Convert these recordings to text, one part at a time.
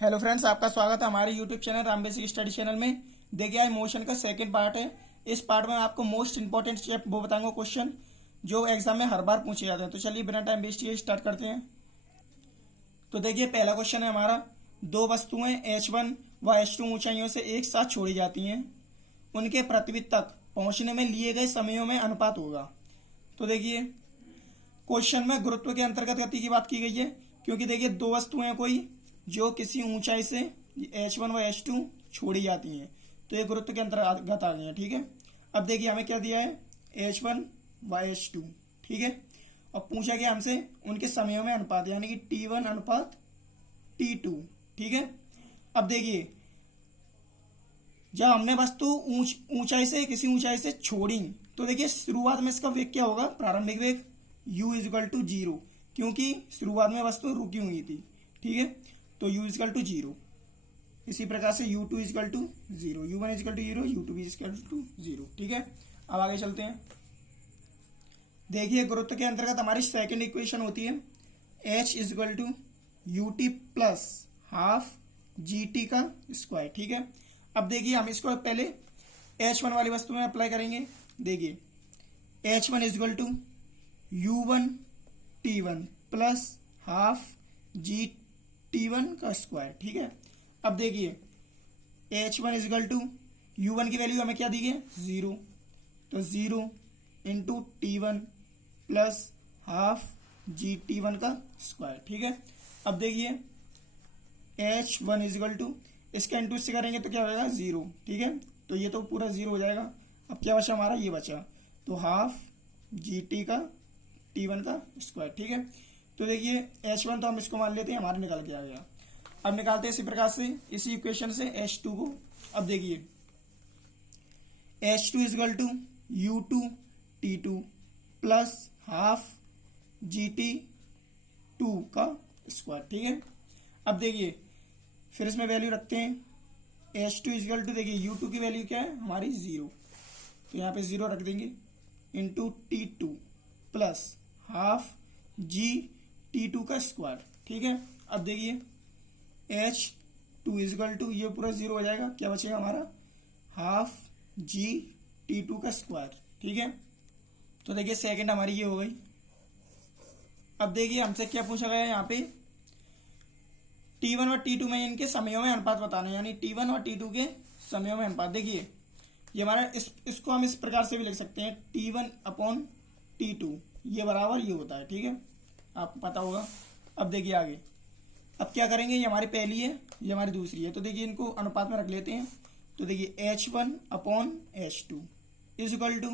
Hello friends, आपका स्वागत है हमारे YouTube channel Ram basic study channel में। देखिए, आज मोशन का सेकंड पार्ट है। इस पार्ट में आपको मोस्ट इंपॉर्टेंट स्टेप वो बताऊंगा, क्वेश्चन जो एग्जाम में हर बार पूछे जाते हैं। तो चलिए बिना टाइम वेस्ट किए स्टार्ट करते हैं। तो देखिए, पहला क्वेश्चन है हमारा, दो वस्तुएं H1 व H2 ऊंचाइयों से एक साथ छोड़ी जाती हैं, उनके पृथ्वी तक पहुंचने में लिए गए समयों में अनुपात होगा। तो देखिए, क्वेश्चन में गुरुत्व के अंतर्गत गति की बात की गई है, क्योंकि देखिए दो वस्तुएं कोई जो किसी ऊंचाई से H1 व H2 छोड़ी जाती हैं, तो ये गुरुत्व के अंतर्गत आ गई है। ठीक है, अब देखिए हमें क्या दिया है, H1 व H2। ठीक है, और पूछा गया हमसे उनके समयों में अनुपात, यानी कि T1 अनुपात T2। ठीक है, अब देखिए जब हमने वस्तु ऊंचाई से किसी ऊंचाई से छोड़ी, तो देखिए शुरुआत में इसका वेग क्या होगा, प्रारंभिक वेग u इजकल टू 0, क्योंकि शुरुआत में वस्तु रुकी हुई थी। ठीक है, तो u इजकल टू 0। इसी प्रकार से u2 is equal to 0, u1 is equal to 0, u2 भी इजकल टू 0। ठीक है, अब आगे चलते हैं। देखिए, गुरुत्व के अंतर्गत हमारी सेकंड इक्वेशन होती है h is equal to ut plus half gt का स्क्वायर। ठीक है, अब देखिए हम इसको पहले H1 वाली वस्तु में अप्लाई करेंगे। देखिए H1 is equal to u1 t1 plus half g T1 का स्क्वायर। ठीक है, अब देखिए H1 इजकल टू u1 की वैल्यू हमें क्या दी है, 0, तो 0 into T1 plus half g T1 का स्क्वायर। ठीक है, अब देखिए H1 इजकल टू, इसका इंटू से करेंगे तो क्या हो जाएगा, 0। ठीक है, तो ये तो पूरा 0 हो जाएगा। अब क्या बचा हमारा, ये बचा, तो हाफ जी टी का T1 का स्क्वायर। ठीक है, तो देखिए H1 तो हम इसको मान लेते हैं, हमारा निकल के आ गया। अब निकालते हैं इसी प्रकार से, इसी इक्वेशन से H2 को। अब देखिए H2 is equal to U2 T2 plus half GT2 का स्क्वायर। ठीक है, अब देखिए फिर इसमें वैल्यू रखते हैं। H2 इजकल टू, देखिए U2 की वैल्यू क्या है हमारी, 0, तो यहाँ पे 0 रख देंगे, into T2 plus half GT2 का स्क्वायर। ठीक है, अब देखिए H2 इजकल टू, ये पूरा 0 हो जाएगा, क्या बचेगा हमारा, हाफ GT2 का स्क्वायर। ठीक है, तो देखिए सेकंड हमारी ये हो गई। अब देखिए हमसे क्या पूछा गया है यहाँ पे, T1 और T2 में इनके समयों में अनुपात बताना है, यानी T1 और T2 के समयों में अनुपात। देखिए ये हमारा इसको हम इस प्रकार से भी लिख सकते हैं, T1 अपॉन T2 ये बराबर ये होता है। ठीक है, आपको पता होगा। अब देखिए आगे, अब क्या करेंगे, ये हमारी पहली है, ये हमारी दूसरी है, तो देखिए इनको अनुपात में रख लेते हैं। तो देखिए H1 upon H2 is equal to,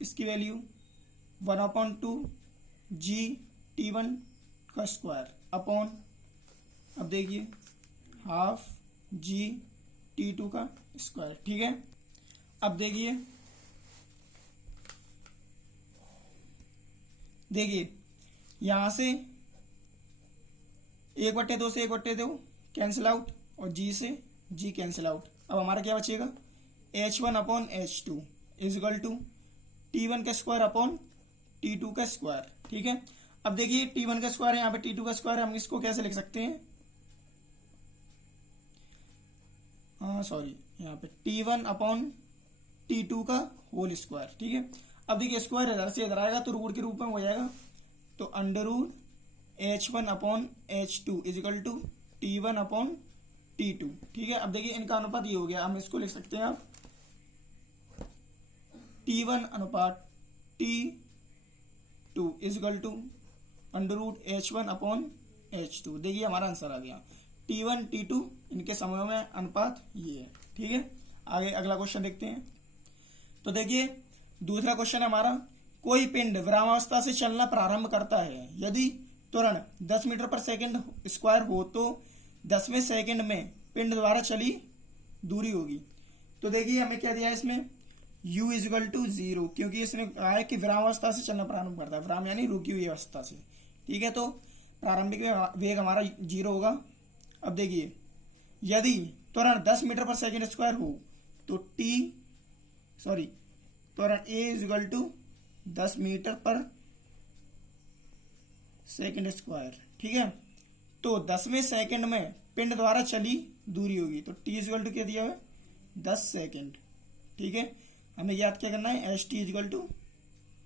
इसकी वैल्यू 1/2 जी T1 का स्क्वायर अपॉन, अब देखिए हाफ जी T2 का स्क्वायर। ठीक है, अब देखिए यहां से 1/2 से 1/2 कैंसिल आउट, और जी से जी कैंसिल आउट। अब हमारा क्या बचेगा, H1 upon H2 is equal to T1 का स्क्वायर अपॉन T2 का स्क्वायर। ठीक है, अब देखिए T1 का स्क्वायर है, यहाँ पे T2 का स्क्वायर है, हम इसको कैसे लिख सकते हैं, हाँ सॉरी, यहाँ पे T1 अपॉन T2 का होल स्क्वायर। ठीक है, अब देखिए स्क्वायर इधर से इधर आएगा तो रूट के रूप में हो जाएगा, तो under root H1 upon H2 is equal to T1 upon T2। ठीक है, अब देखिए इनका अनुपात ये हो गया, हम इसको लिख सकते हैं अब T1 अनुपात T2 is equal to under root H1 upon H2। देखिए हमारा आंसर आ गया, T1 T2 इनके समयों में अनुपात ये है। ठीक है, आगे अगला क्वेश्चन देखते हैं। तो देखिए दूसरा क्वेश्चन है हमारा, कोई पिंड विरामावस्था से चलना प्रारंभ करता है, यदि त्वरण 10 मीटर पर सेकंड स्क्वायर हो तो 10वें सेकंड में पिंड द्वारा चली दूरी होगी। तो देखिए हमें क्या दिया है इसमें, u इजगल टू 0, क्योंकि इसने कहा है कि विरामावस्था से चलना प्रारंभ करता है, विराम यानी रुकी हुई अवस्था से। ठीक है, तो प्रारंभिक वेग हमारा 0 होगा। अब देखिए यदि त्वरण 10 मीटर पर सेकंड स्क्वायर हो तो त्वरण a इजगल टू 10 मीटर पर सेकंड स्क्वायर। ठीक है, तो 10वें सेकंड में पिंड द्वारा चली दूरी होगी। तो टी इजल टू क्या दिया हुआ है 10 सेकंड। ठीक है, हमें याद क्या करना है S T equal to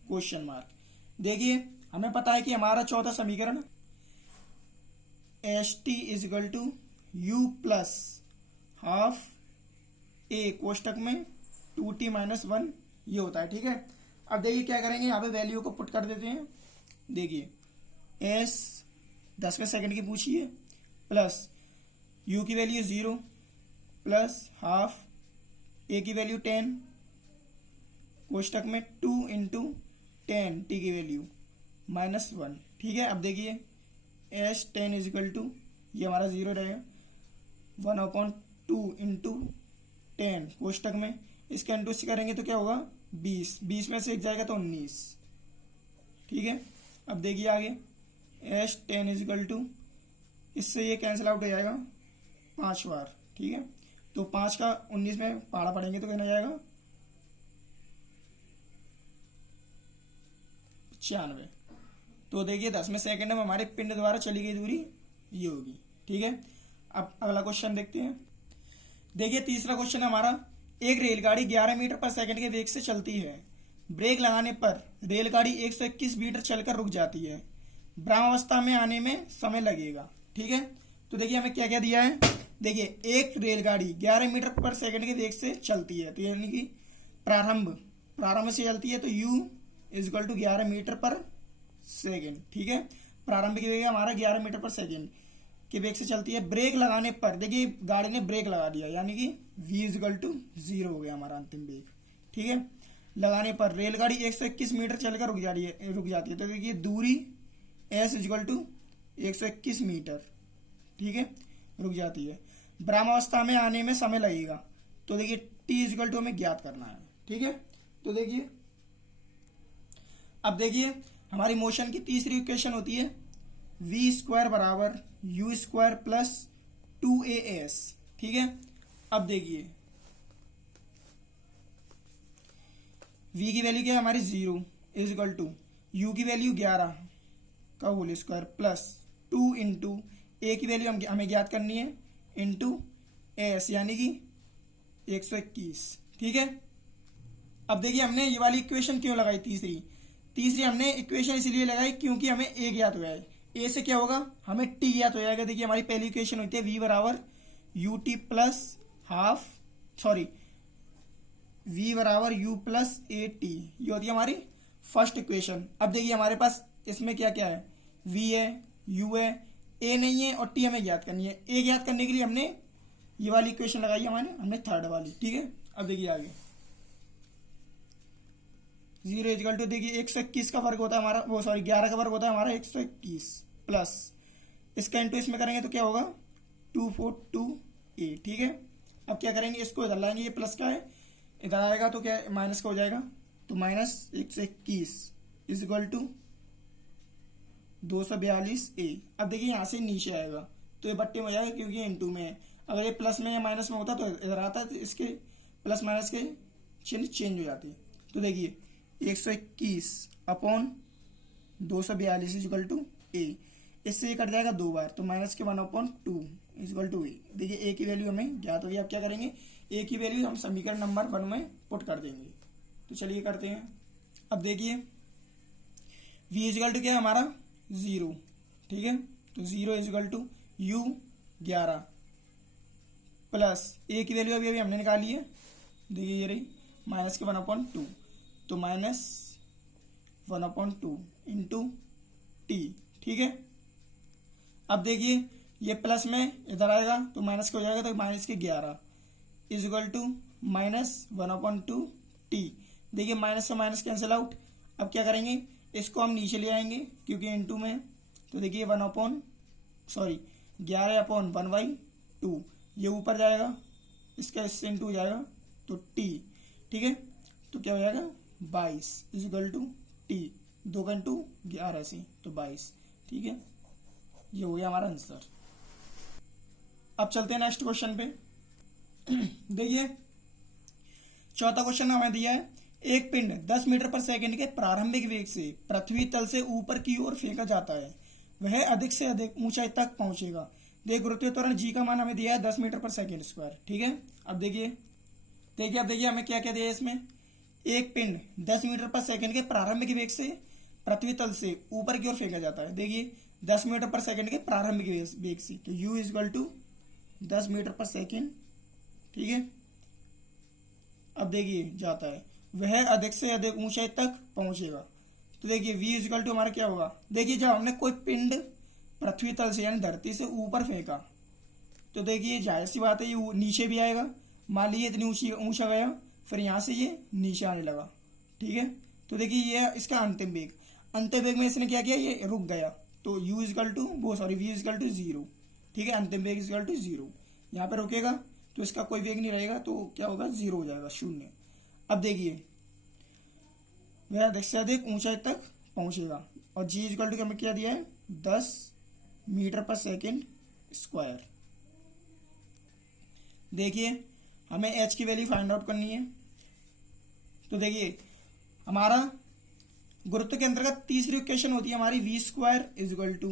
question mark. देखिए हमें पता है कि हमारा चौथा समीकरण S T equal to U plus half A कोष्टक में 2t - 1 ये होता है। ठीक है, अब देखिए क्या करेंगे, यहाँ पे वैल्यू को पुट कर देते हैं। देखिए एस 10वें सेकंड की पूछी है प्लस यू की वैल्यू 0 प्लस हाफ ए की वैल्यू 10 कोष्टक में 2 × 10 टी की वैल्यू -1। ठीक है, अब देखिए एस 10 इजल टू ये हमारा 0 रहेगा 1/2 × 10 कोष्टक में इसके अंटू से करेंगे तो क्या होगा 20 में से एक जाएगा तो 19। ठीक है, अब देखिए आगे एस 10 इजल टू इससे ये कैंसिल आउट हो जाएगा 5 बार। ठीक है, तो 5 का 19 में पहाड़ा पड़ेंगे तो कहना जाएगा 95। तो देखिए 10वें सेकंड में हमारे पिंड द्वारा चली गई दूरी ये होगी। ठीक है, अब अगला क्वेश्चन देखते हैं। देखिए तीसरा क्वेश्चन है हमारा, एक रेलगाड़ी 11 मीटर पर सेकंड के वेग से चलती है। ब्रेक लगाने पर रेलगाड़ी 121 मीटर चलकर रुक जाती है। ब्रह्मावस्था में आने में समय लगेगा। ठीक है, तो देखिए हमें क्या क्या दिया है। देखिए एक रेलगाड़ी 11 मीटर पर सेकंड के वेग से चलती है, तो यानी कि प्रारंभ से चलती है तो u इजल टू 11 मीटर पर सेकंड। ठीक है, प्रारंभ की वेग हमारा 11 मीटर पर सेकंड के वेग से चलती है। ब्रेक लगाने पर देखिए गाड़ी ने ब्रेक लगा दिया यानी कि v इजल टू 0 हो गया हमारा अंतिम वेग। ठीक है, लगाने पर रेलगाड़ी 121 मीटर चलकर रुक जाती है। तो देखिए दूरी s इजल टू 121 मीटर। ठीक है, रुक जाती है। ब्रह्मावस्था में आने में समय लगेगा, तो देखिए t इजल टू हमें ज्ञात करना है। ठीक है, तो देखिए अब देखिए हमारी मोशन की तीसरी इक्वेशन होती है v² बराबर u² प्लस 2as। ठीक है, अब देखिए v की वैल्यू क्या है हमारी 0 इजल टू u की वैल्यू 11 का होल स्क्वायर प्लस 2 × a की वैल्यू हमें ज्ञात करनी है इंटू s यानी कि 121। ठीक है, अब देखिए हमने ये वाली इक्वेशन क्यों लगाई तीसरी हमने इक्वेशन इसलिए लगाई क्योंकि हमें a ज्ञात हुआ है। a से क्या होगा हमें t ज्ञात हो जाएगा। देखिए हमारी पहली इक्वेशन होती है v बराबर ut प्लस हाफ v बराबर u प्लस at, ये होती है हमारी फर्स्ट इक्वेशन। अब देखिए हमारे पास इसमें क्या क्या है v है u है a नहीं है और t हमें ज्ञात करनी है। a ज्ञात करने के लिए हमने ये वाली इक्वेशन लगाई हमने थर्ड वाली। ठीक है, अब देखिए आगे 0 इजल टू देखिए 121 का वर्ग होता है हमारा 11 का वर्ग होता है हमारा 121 प्लस इसका इंटू इसमें करेंगे तो क्या होगा 242a। ठीक है, अब क्या करेंगे इसको इधर लाएंगे, ये प्लस का है इधर आएगा तो क्या माइनस का हो जाएगा, तो -121 इजल टू 242a। अब देखिए यहाँ से नीचे आएगा तो ये बट्टे में हो जाएगा क्योंकि इंटू में है। अगर ये प्लस में या माइनस में होता तो इधर आता तो इसके प्लस माइनस के चिन्ह चेंज हो जाती है। तो देखिए 121 अपॉन 242 इजल टू a, इससे ये कट जाएगा 2 बार तो माइनस के 1/2 इजल टू a। देखिए a की वैल्यू हमें ज्ञात होगी। अब क्या करेंगे a की वैल्यू हम समीकरण नंबर 1 में पुट कर देंगे। तो चलिए करते हैं। अब देखिए v इजल टू क्या है हमारा 0। ठीक है, तो 0 is equal to u 11 plus a की वैल्यू अभी हमने निकाली है। देखिए ये रही माइनस के 1/2 तो -1/2 इंटू t। ठीक है, अब देखिए ये प्लस में इधर आएगा तो माइनस का हो जाएगा तो माइनस के 11 इजल टू -1/2 t। देखिए माइनस से माइनस कैंसिल आउट। अब क्या करेंगे इसको हम नीचे ले आएंगे क्योंकि इंटू में, तो देखिए 11/1/2 ये ऊपर जाएगा इसका इससे इंटू हो जाएगा तो t। ठीक है, तो क्या हो जाएगा 22 इजल टू t, 2 का इंटू 11 से तो 22। ठीक है, ये हो गया हमारा आंसर। अब चलते हैं नेक्स्ट क्वेश्चन पे। देखिए चौथा क्वेश्चन हमें दिया है, एक पिंड 10 मीटर पर सेकंड के प्रारंभिक वेग से पृथ्वी तल से ऊपर की ओर फेंका जाता है। वह अधिक से अधिक ऊंचाई तक पहुंचेगा। देखिए गुरुत्वीय त्वरण जी का मान हमें दिया है 10 मीटर पर सेकेंड स्क्वायर, ठीक है। अब देखिए हमें क्या क्या दिया है इसमें। एक पिंड 10 मीटर पर सेकेंड के प्रारंभिक वेग से पृथ्वी तल से ऊपर की ओर फेंका जाता है। देखिए 10 मीटर पर सेकेंड के प्रारंभिक वेग से, तो u इजक्वल टू 10 मीटर पर सेकेंड, ठीक है। अब देखिए जाता है वह अधिक से अधिक ऊंचाई तक पहुंचेगा। तो देखिए v इजक्वल टू हमारा क्या होगा। देखिए जब हमने कोई पिंड पृथ्वी तल से यानी धरती से ऊपर फेंका, तो देखिए जाहिर सी बात है ये नीचे भी आएगा। मान लीजिए इतनी ऊंचा गया, फिर यहाँ से ये नीचे आने लगा, ठीक है। तो देखिए ये इसका अंतिम वेग में इसने क्या किया, ये रुक गया। तो u is equal to v is equal to 0, ठीक है। अंतिम वेग इजकल टू 0, यहाँ पे रुकेगा तो इसका कोई वेग नहीं रहेगा, तो क्या होगा 0 हो जाएगा, 0। अब देखिए वह अधिक से अधिक ऊंचाई तक पहुंचेगा और g इजकल टू हमें क्या दिया है 10 मीटर पर सेकेंड स्क्वायर। देखिए हमें h की वैल्यू फाइंड आउट करनी है। तो देखिए हमारा गुरुत्व के अंतर्गत तीसरी इक्वेशन होती है हमारी v square is equal to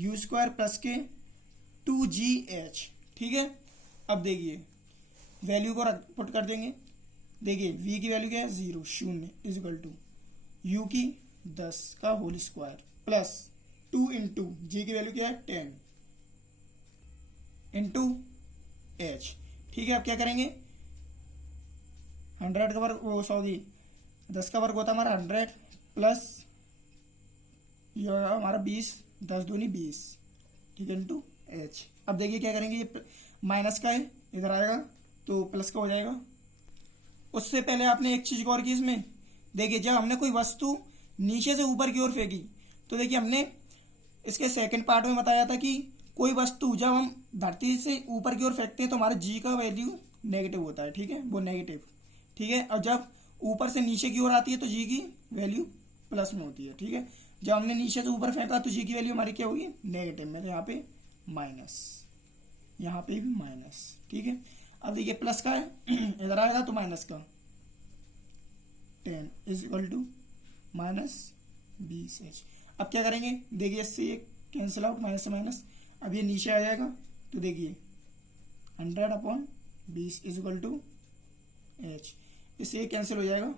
u square plus के 2gh, ठीक है। अब देखिए वैल्यू को पुट कर देंगे। देखिए v की वैल्यू क्या है 0 इजक्वल टू u की 10 का होल स्क्वायर प्लस 2 इंटू जी की वैल्यू क्या है 10 इंटू h, ठीक है। अब क्या करेंगे 100 का वर्ग 10 का वर्ग होता है हमारा 100 प्लस ये होगा हमारा 20, 10 दूनी 20, ठीक है, इंटू h। अब देखिए क्या करेंगे, ये माइनस का है इधर आएगा तो प्लस का हो जाएगा। उससे पहले आपने एक चीज गौर की इसमें। देखिए जब हमने कोई वस्तु नीचे से ऊपर की ओर फेंकी, तो देखिए हमने इसके सेकंड पार्ट में बताया था कि कोई वस्तु जब हम धरती से ऊपर की ओर फेंकते हैं तो हमारा जी का वैल्यू नेगेटिव होता है, ठीक है, वो नेगेटिव, ठीक है। और जब ऊपर से नीचे की ओर आती है तो जी की वैल्यू प्लस में होती है, ठीक है। जब हमने नीचे से ऊपर फेंका तो जी की वैल्यू हमारी क्या होगी नेगेटिव में, तो यहाँ पे माइनस, यहाँ पे भी माइनस, ठीक है। अब देखिए प्लस का है इधर आएगा तो माइनस का 10 is equal to minus 20h। अब क्या करेंगे, देखिए इससे ये कैंसिल आउट, माइनस से माइनस, अब ये नीचे आ जाएगा तो देखिए 100/20 इज इक्वल टू h, इससे ये कैंसिल हो जाएगा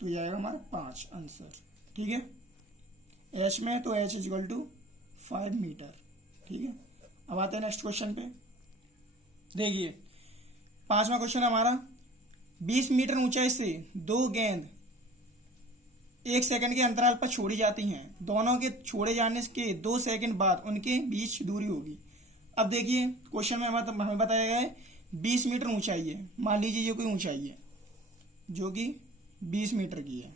तो जाएगा हमारा 5 आंसर, ठीक है। h में तो h is equal to 5 metre, ठीक है। अब आते हैं नेक्स्ट क्वेश्चन पे। देखिए 5वां क्वेश्चन हमारा 20 मीटर ऊंचाई से 2 गेंद 1 सेकंड के अंतराल पर छोड़ी जाती हैं। दोनों के छोड़े जाने के 2 सेकंड बाद उनके बीच दूरी होगी। अब देखिए क्वेश्चन में हमें बताया गया है 20 मीटर ऊंचाई है। मान लीजिए ये कोई ऊंचाई है जो कि 20 मीटर की है,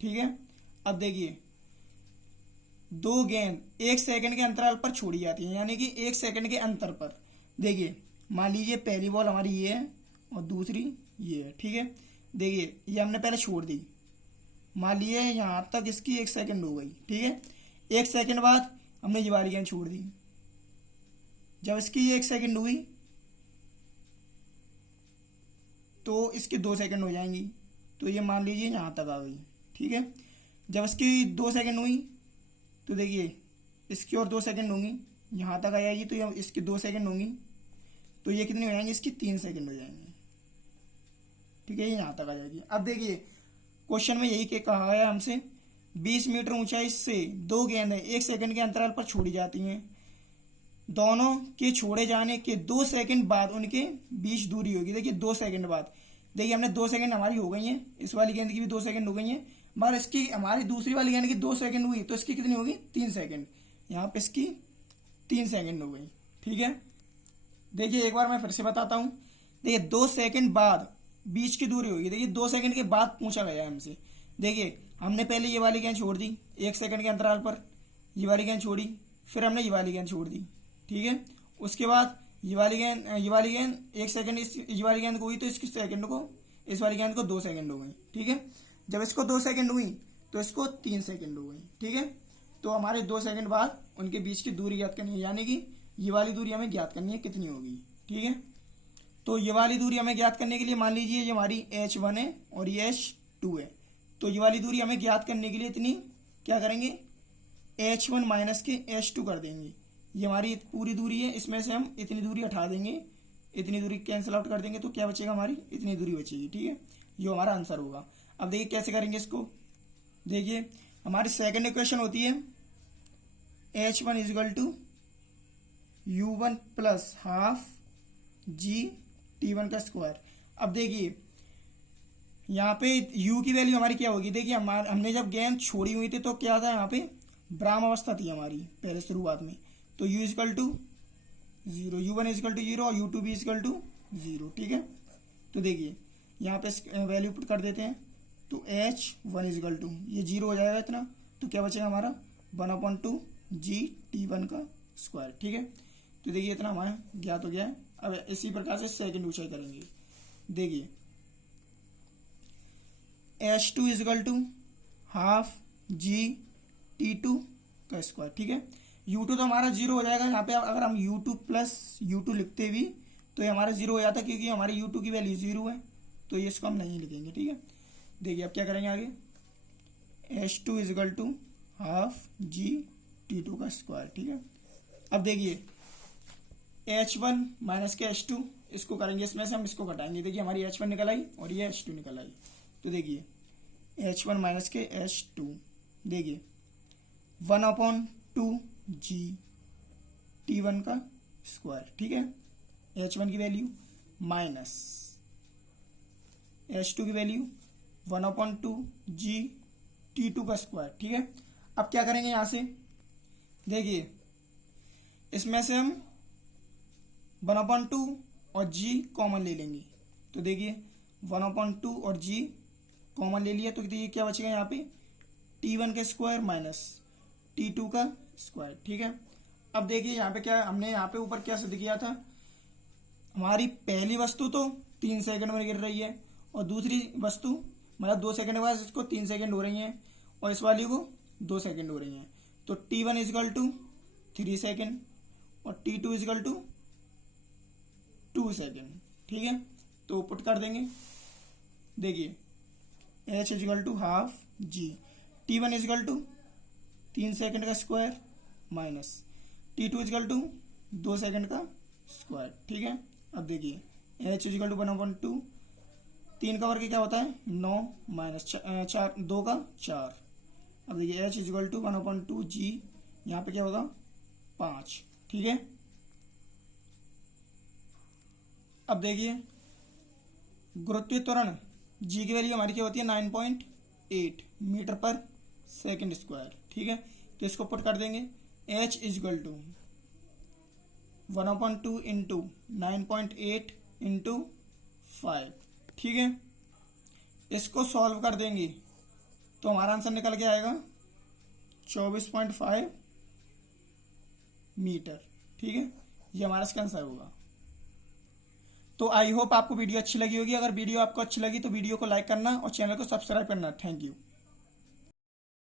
ठीक है। अब देखिए 2 गेंद 1 सेकंड के अंतराल पर छोड़ी जाती है, यानी कि 1 सेकंड के अंतर पर। देखिए मान लीजिए पहली बॉल हमारी ये है और दूसरी ये है, ठीक है। देखिए ये हमने पहले छोड़ दी, मान लीजिए यहां तक इसकी 1 सेकंड हो गई, ठीक है। 1 सेकंड बाद हमने ये वाली गेंद छोड़ दी, जब इसकी 1 सेकंड हुई तो इसकी 2 सेकंड हो जाएंगी, तो ये मान लीजिए यहां तक आ गई, ठीक है। जब इसकी 2 सेकंड हुई तो देखिए इसकी और 2 सेकंड होंगी, यहां तक आ जाएगी तो ये इसकी 2 सेकंड होंगी, तो ये कितनी हो जाएंगी, इसकी 3 सेकंड हो जाएंगी, ठीक है, ये यहां तक आ जाएगी। अब देखिए क्वेश्चन में यही कहा है हमसे 20 मीटर ऊंचाई से 2 गेंदें 1 सेकंड के अंतराल पर छोड़ी जाती हैं। दोनों के छोड़े जाने के 2 सेकंड बाद उनके बीच दूरी होगी। देखिए 2 सेकंड बाद, देखिए हमने 2 सेकंड हमारी हो गई हैं, इस वाली गेंद की भी 2 सेकंड हो गई हैं, मगर इसकी हमारी दूसरी वाली गेंद की 2 सेकंड हुई तो इसकी कितनी होगी 3 सेकंड, यहाँ पे इसकी 3 सेकंड हो गई, ठीक है। देखिए एक बार मैं फिर से बताता हूँ। देखिए 2 सेकंड बाद बीच की दूरी होगी। देखिए 2 सेकंड के बाद पूछा गया है हमसे। देखिए हमने पहले ये वाली गेंद छोड़ दी 1 सेकंड के अंतराल पर, ये वाली गेंद छोड़ी, फिर हमने ये वाली गेंद छोड़ दी, ठीक है। उसके बाद ये वाली गेंद 1 सेकंड ये वाली गेंद को हुई तो इसकी सेकंड को, इस वाली गेंद को 2 सेकंड हो गई, ठीक है। जब इसको 2 सेकंड हुई तो इसको 3 सेकंड हो गई, ठीक है। तो हमारे 2 सेकंड बाद उनके बीच की दूरी ज्ञात करनी है, यानी कि ये वाली दूरी हमें ज्ञात करनी है कितनी होगी, ठीक है। तो ये वाली दूरी हमें ज्ञात करने के लिए मान लीजिए ये हमारी h1 है और ये h2 है, तो ये वाली दूरी हमें ज्ञात करने के लिए इतनी क्या करेंगे h1 माइनस के h2 कर देंगे। ये हमारी पूरी दूरी है, इसमें से हम इतनी दूरी हटा देंगे, इतनी दूरी कैंसिल आउट कर देंगे तो क्या बचेगा, हमारी इतनी दूरी बचेगी। ठीक है, ये हमारा आंसर होगा। अब देखिए कैसे करेंगे इसको। देखिए हमारी सेकंड इक्वेशन होती है h1 is equal to u1 plus half g t1 का स्क्वायर। अब देखिए यहाँ पे u की वैल्यू हमारी क्या होगी। देखिए हमने जब गेंद छोड़ी हुई थी तो क्या था, यहाँ पे ब्राह्म अवस्था थी हमारी पहले शुरुआत में। तो u is equal to 0, u1 is equal to 0 और u2 भी इजिकल टू 0। ठीक है, तो देखिए यहाँ पे वैल्यू पुट कर देते हैं। तो h1 इजिकल टू ये 0 हो जाएगा इतना, तो क्या बचेगा हमारा 1/2 जी t1 का स्क्वायर। ठीक है, तो देखिए इतना हमारा ज्ञात हो गया है। अब इसी प्रकार से सेकंड ऊंचाई करेंगे। देखिए h2 is equal to half ji t2 का स्क्वायर। ठीक है, u2 तो हमारा 0 हो जाएगा। यहाँ पे अगर हम u2 प्लस u2 लिखते भी तो ये हमारा 0 हो जाता है, क्योंकि हमारी u2 की वैल्यू 0 है, तो ये इसको हम नहीं लिखेंगे। ठीक है, देखिए अब क्या करेंगे आगे। h2 is equal to half ji t2 का स्क्वायर। ठीक है, अब देखिए h1 माइनस के h2 इसको करेंगे, इसमें से हम इसको घटाएंगे। देखिए हमारी h1 निकल आई और ये h2 निकल आई। तो देखिए h1 माइनस के h2, देखिए 1/2 जी t1 का स्क्वायर। ठीक है, h1 की वैल्यू माइनस h2 की वैल्यू 1/2 जी t2 का स्क्वायर। ठीक है, अब क्या करेंगे यहाँ से। देखिए इसमें से हम 1/2 और g कॉमन ले लेंगे। तो देखिए 1/2 और g कॉमन ले लिया, तो देखिए क्या बचेगा यहाँ पे t1 के स्क्वायर माइनस t2 का स्क्वायर। ठीक है, अब देखिए यहाँ पे क्या हमने यहाँ पे ऊपर क्या सिद्ध किया था, हमारी पहली वस्तु तो 3 सेकंड में गिर रही है और दूसरी वस्तु मतलब 2 सेकंड के बाद इसको 3 सेकंड हो रही है और इस वाली को 2 सेकंड हो रही है। तो t1 इजिकल टू 3 सेकंड और t2 इजिकल टू 2 सेकंड। ठीक है, तो पुट कर देंगे। देखिए h is equal to half g, t1 equal to 3 second का square minus t2 is equal to 2 second का स्क्वायर। ठीक है, अब देखिए h इजिकल टू 1/2, 3 का वर्ग क्या होता है 9 माइनस 4 2 का 4। अब देखिए h इजिकल टू 1/2 जी, यहाँ पे क्या होगा 5। ठीक है, अब देखिए गुरुत्वीय त्वरण जी की वैल्यू हमारी क्या होती है 9.8 मीटर पर सेकंड स्क्वायर। ठीक है, तो इसको पुट कर देंगे। h is equal to 1/2 into 9.8 into 5। ठीक है, इसको सॉल्व कर देंगे तो हमारा आंसर निकल के आएगा 24.5 मीटर। ठीक है, ये हमारा इसका आंसर होगा। तो आई होप आपको वीडियो अच्छी लगी होगी। अगर वीडियो आपको अच्छी लगी तो वीडियो को लाइक करना और चैनल को सब्सक्राइब करना। Thank you.